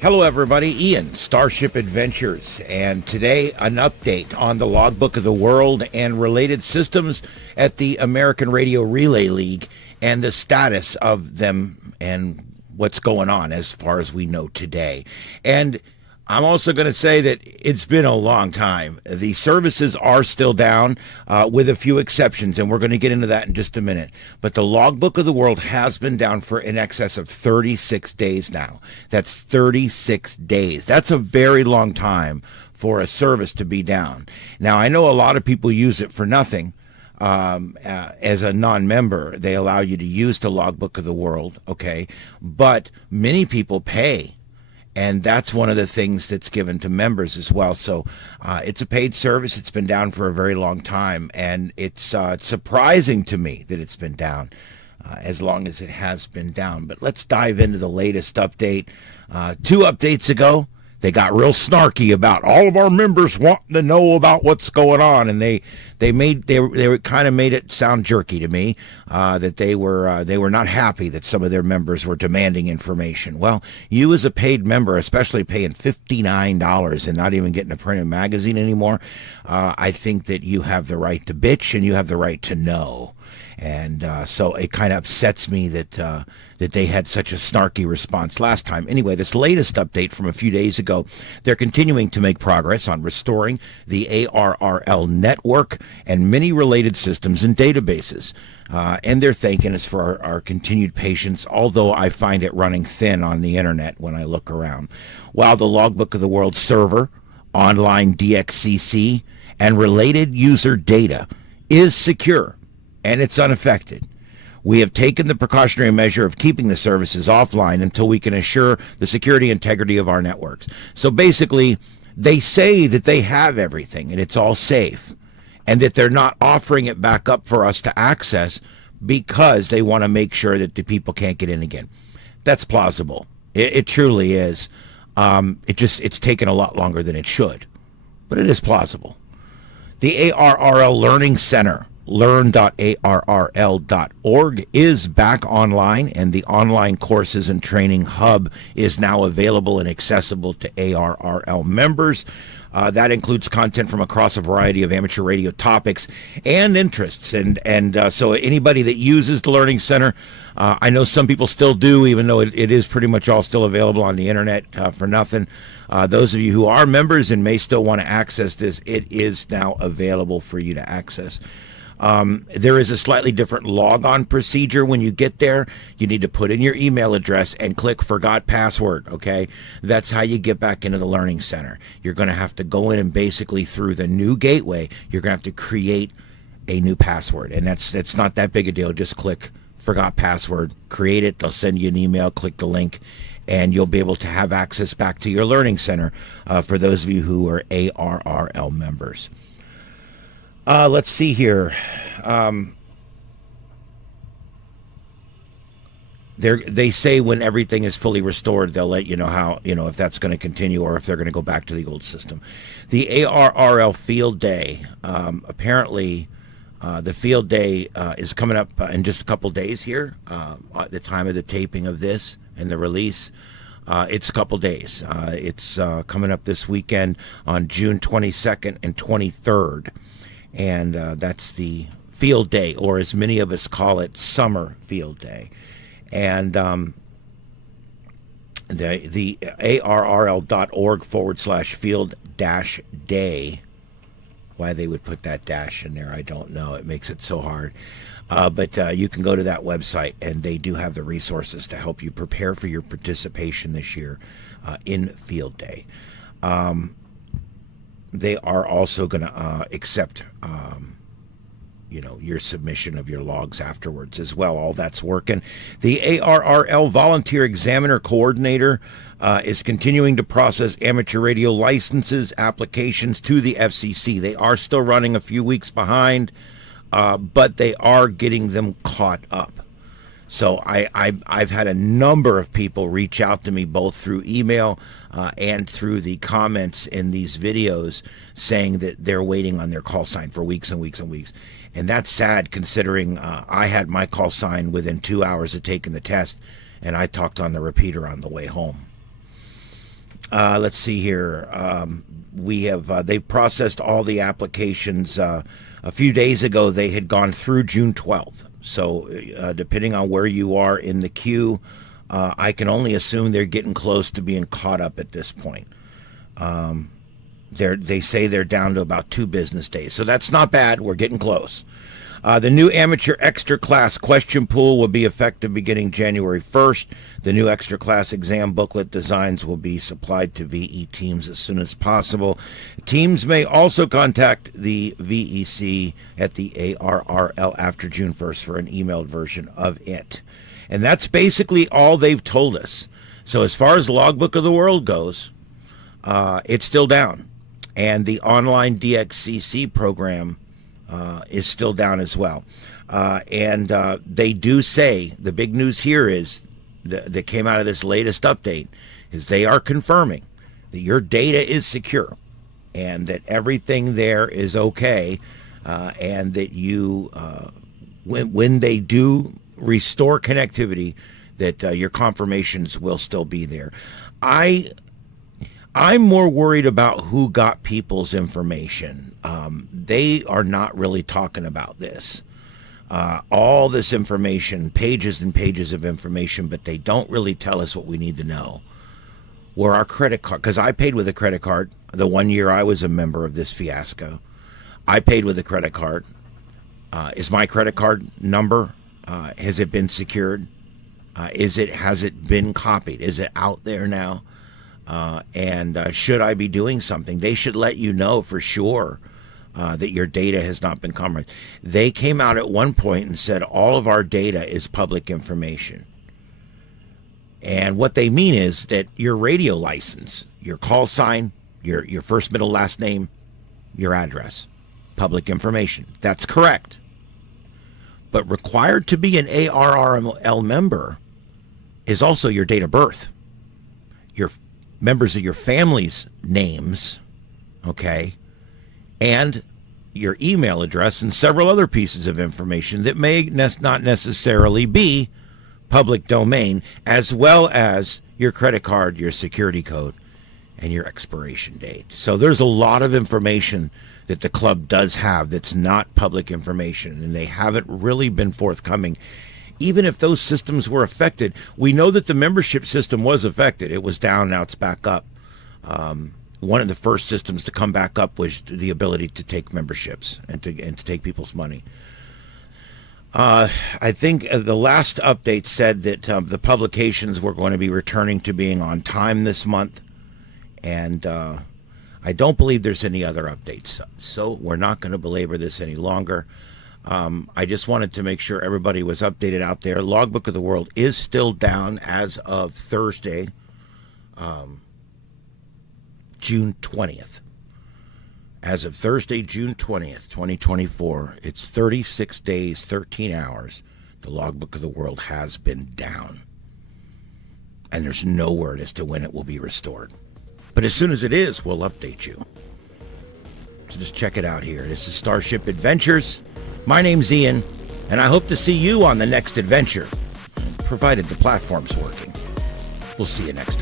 Hello everybody, Ian, Starship Adventures, and today an update on the Logbook of the World and related systems at the American Radio Relay League and the status of them and what's going on as far as we know today. And I'm also going to say that it's been a long time. The services are still down with a few exceptions, and we're going to get into that in just a minute. But the Logbook of the World has been down for in excess of 36 days now. That's 36 days. That's a very long time for a service to be down. Now, I know a lot of people use it for nothing. As a non-member, they allow you to use the Logbook of the World, okay? But many people pay. And that's one of the things that's given to members as well. So it's a paid service. It's been down for a very long time. And it's surprising to me that it's been down as long as it has been down. But let's dive into the latest update. 2 updates ago, they got real snarky about all of our members wanting to know about what's going on, and they kind of made it sound jerky to me that they were not happy that some of their members were demanding information. Well, you as a paid member, especially paying $59 and not even getting a printed magazine anymore, I think that you have the right to bitch and you have the right to know. And so it kind of upsets me that they had such a snarky response last time. Anyway, this latest update from a few days ago, they're continuing to make progress on restoring the ARRL network and many related systems and databases. And they're thanking us for our continued patience, although I find it running thin on the internet when I look around. While the Logbook of the World server, online DXCC, and related user data is secure, and it's unaffected, we have taken the precautionary measure of keeping the services offline until we can assure the security and integrity of our networks. So basically, they say that they have everything and it's all safe, and that they're not offering it back up for us to access because they want to make sure that the people can't get in again. That's plausible. It truly is. It's taken a lot longer than it should, but it is plausible. The ARRL Learning Center, learn.arrl.org, is back online, and the online courses and training hub is now available and accessible to ARRL members. That includes content from across a variety of amateur radio topics and interests. And so anybody that uses the Learning Center, I know some people still do, even though it is pretty much all still available on the internet for nothing. Those of you who are members and may still want to access this, it is now available for you to access. There is a slightly different logon procedure when you get there. You need to put in your email address and click Forgot Password, okay? That's how you get back into the Learning Center. You're going to have to go in and basically through the new gateway, you're going to have to create a new password. And it's not that big a deal. Just click Forgot Password, create it. They'll send you an email, click the link, and you'll be able to have access back to your Learning Center for those of you who are ARRL members. Let's see here. They say when everything is fully restored, they'll let you know how, if that's going to continue or if they're going to go back to the old system. The ARRL Field Day, apparently the Field Day is coming up in just a couple days here, at the time of the taping of this and the release. It's a couple days. It's coming up this weekend on June 22nd and 23rd. And that's the Field Day, or as many of us call it, Summer Field Day. And the arrl.org/field-day, why they would put that dash in there, I don't know. It makes it so hard. But you can go to that website, and they do have the resources to help you prepare for your participation this year in Field Day. They are also going to accept, your submission of your logs afterwards as well. All that's working. The ARRL Volunteer Examiner Coordinator is continuing to process amateur radio licenses applications to the FCC. They are still running a few weeks behind, but they are getting them caught up. So I've had a number of people reach out to me both through email and through the comments in these videos saying that they're waiting on their call sign for weeks and weeks and weeks. And that's sad considering I had my call sign within 2 hours of taking the test, and I talked on the repeater on the way home. Let's see here. They've processed all the applications. A few days ago, they had gone through June 12th. So depending on where you are in the queue, I can only assume they're getting close to being caught up at this point. They say they're down to about 2 business days. So that's not bad. We're getting close. The new amateur extra class question pool will be effective beginning January 1st. The new extra class exam booklet designs will be supplied to VE teams as soon as possible. Teams may also contact the VEC at the ARRL after June 1st for an emailed version of it. And that's basically all they've told us. So as far as Logbook of the World goes, it's still down. And the online DXCC program is still down as well. And they do say, the big news here is, that came out of this latest update, is they are confirming that your data is secure and that everything there is okay, and that you, when they do restore connectivity, that your confirmations will still be there. I'm more worried about who got people's information. They are not really talking about this. All this information, pages and pages of information, but they don't really tell us what we need to know. Where our credit card, because I paid with a credit card the 1 year I was a member of this fiasco. I paid with a credit card. Is my credit card number, has it been secured? Has it been copied? Is it out there now? And should I be doing something? They should let you know for sure that your data has not been compromised. They came out at one point and said all of our data is public information. And what they mean is that your radio license, your call sign, your first, middle, last name, your address, public information. That's correct. But required to be an ARRL member is also your date of birth, your members of your family's names, okay, and your email address and several other pieces of information that may not necessarily be public domain, as well as your credit card, your security code, and your expiration date. So there's a lot of information that the club does have that's not public information, and they haven't really been forthcoming. Even if those systems were affected, we know that the membership system was affected. It was down, now it's back up. One of the first systems to come back up was the ability to take memberships and to take people's money. I think the last update said that the publications were going to be returning to being on time this month, and I don't believe there's any other updates. So we're not going to belabor this any longer. I just wanted to make sure everybody was updated out there. Logbook of the World is still down as of Thursday, June 20th. As of Thursday, June 20th, 2024, it's 36 days, 13 hours. The Logbook of the World has been down. And there's no word as to when it will be restored. But as soon as it is, we'll update you. So just check it out here. This is Starship Adventures. My name's Ian, and I hope to see you on the next adventure, provided the platform's working. We'll see you next time.